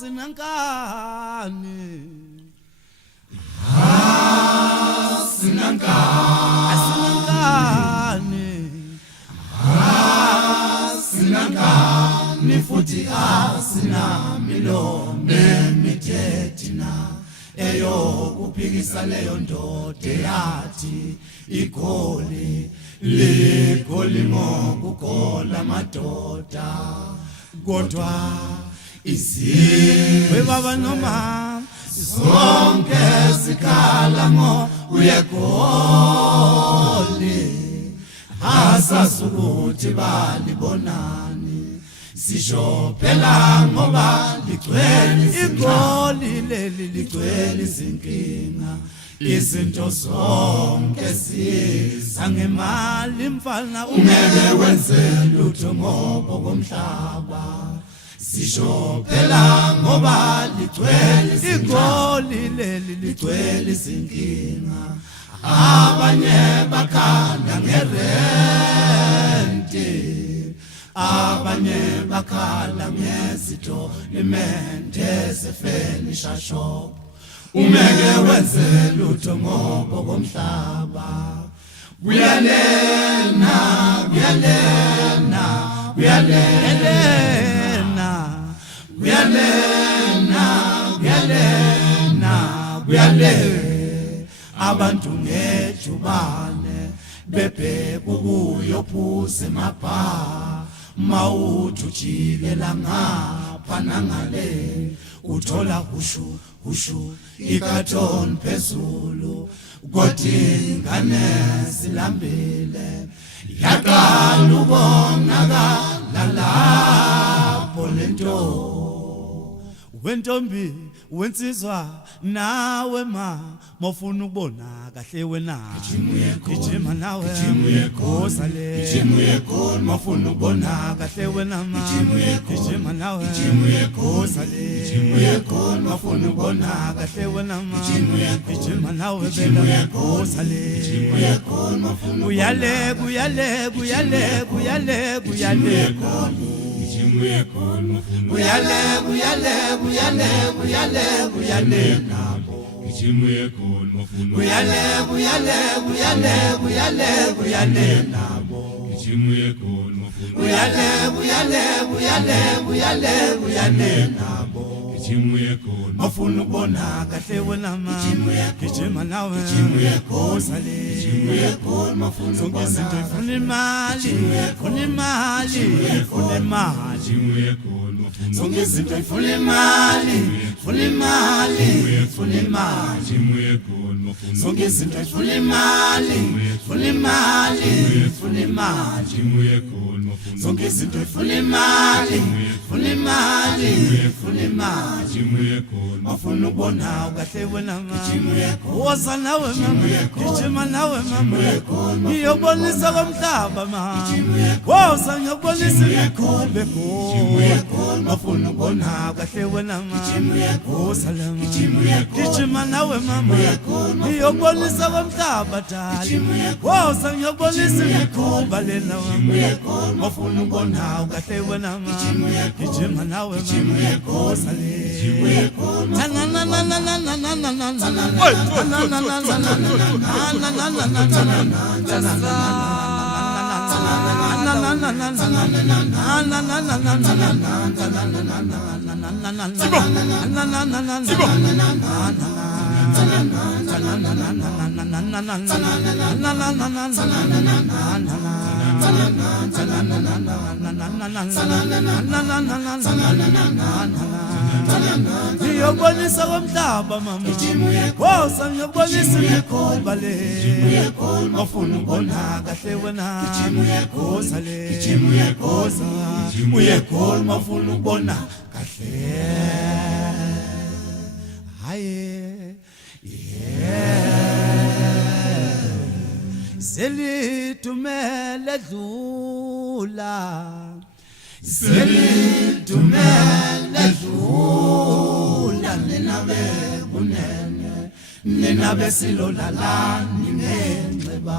sinankani sinankani futhi asinamilomo emithethina eyokuphikisa leyo ndoda yathi igoli ligoli ngokugola madoda kodwa izizwe baba noma zonke zikhala ngo uyegoli asasukuthi balibonani sisho phela ngoba ligcwele igoli leli ligcwele izinkinga izinto zonke zizangemali mfana ungeke wenze lutho ngoba komhlaba sisho phela ngoba ligcwele igoli leli ligcwele izinkinga abanye bakhanda ngerenti abanye bakhala ngezitho imente sefurniture shop umeke wenze lutho ngoba komhlaba kuyalena abantu ngejubane bebheka ukuyophuza emabha mawuthi ujikela ngapha nangale uthola hushu ikathon phezulu kodwa ingane silambile yaqala ukubonakala lapho lento wentombi wensizwa nawe mofuna ukubona kahle wena gijima nawe goza le mofuna ukubona kahle wena gijima nawe goza le mofuna ukubona kahle wena gijima nawe bela goza le kuyale nabo kuyale nabo mafuna ukubona kahle wena gijima nawe goza le zonke izinto ifuna imali zonke izinto ifuna imali zonke izinto ifuna imali zonke izinto ifuna imali mafuna ukubona kahle wena woza nawe gijima nawe ngiyobonisa komhlaba woza ngiyobonisa imikhumbi mafuna ukubona kahle wena woza la gijima nawe ngiyobonisa komhlaba dali woza ngiyobonisa imikhumbi lena mafuna ukubona kahle wena gijima nawe woza le ngiyobonisa komhlaba mama woza ngiyobonisa imikhumbi le mafuna ukubona kahle wena goza le goza uyegoli mafuna ukubona kahle haye selithumele dlula ninabe kunene ninabe silolalani ngenxeba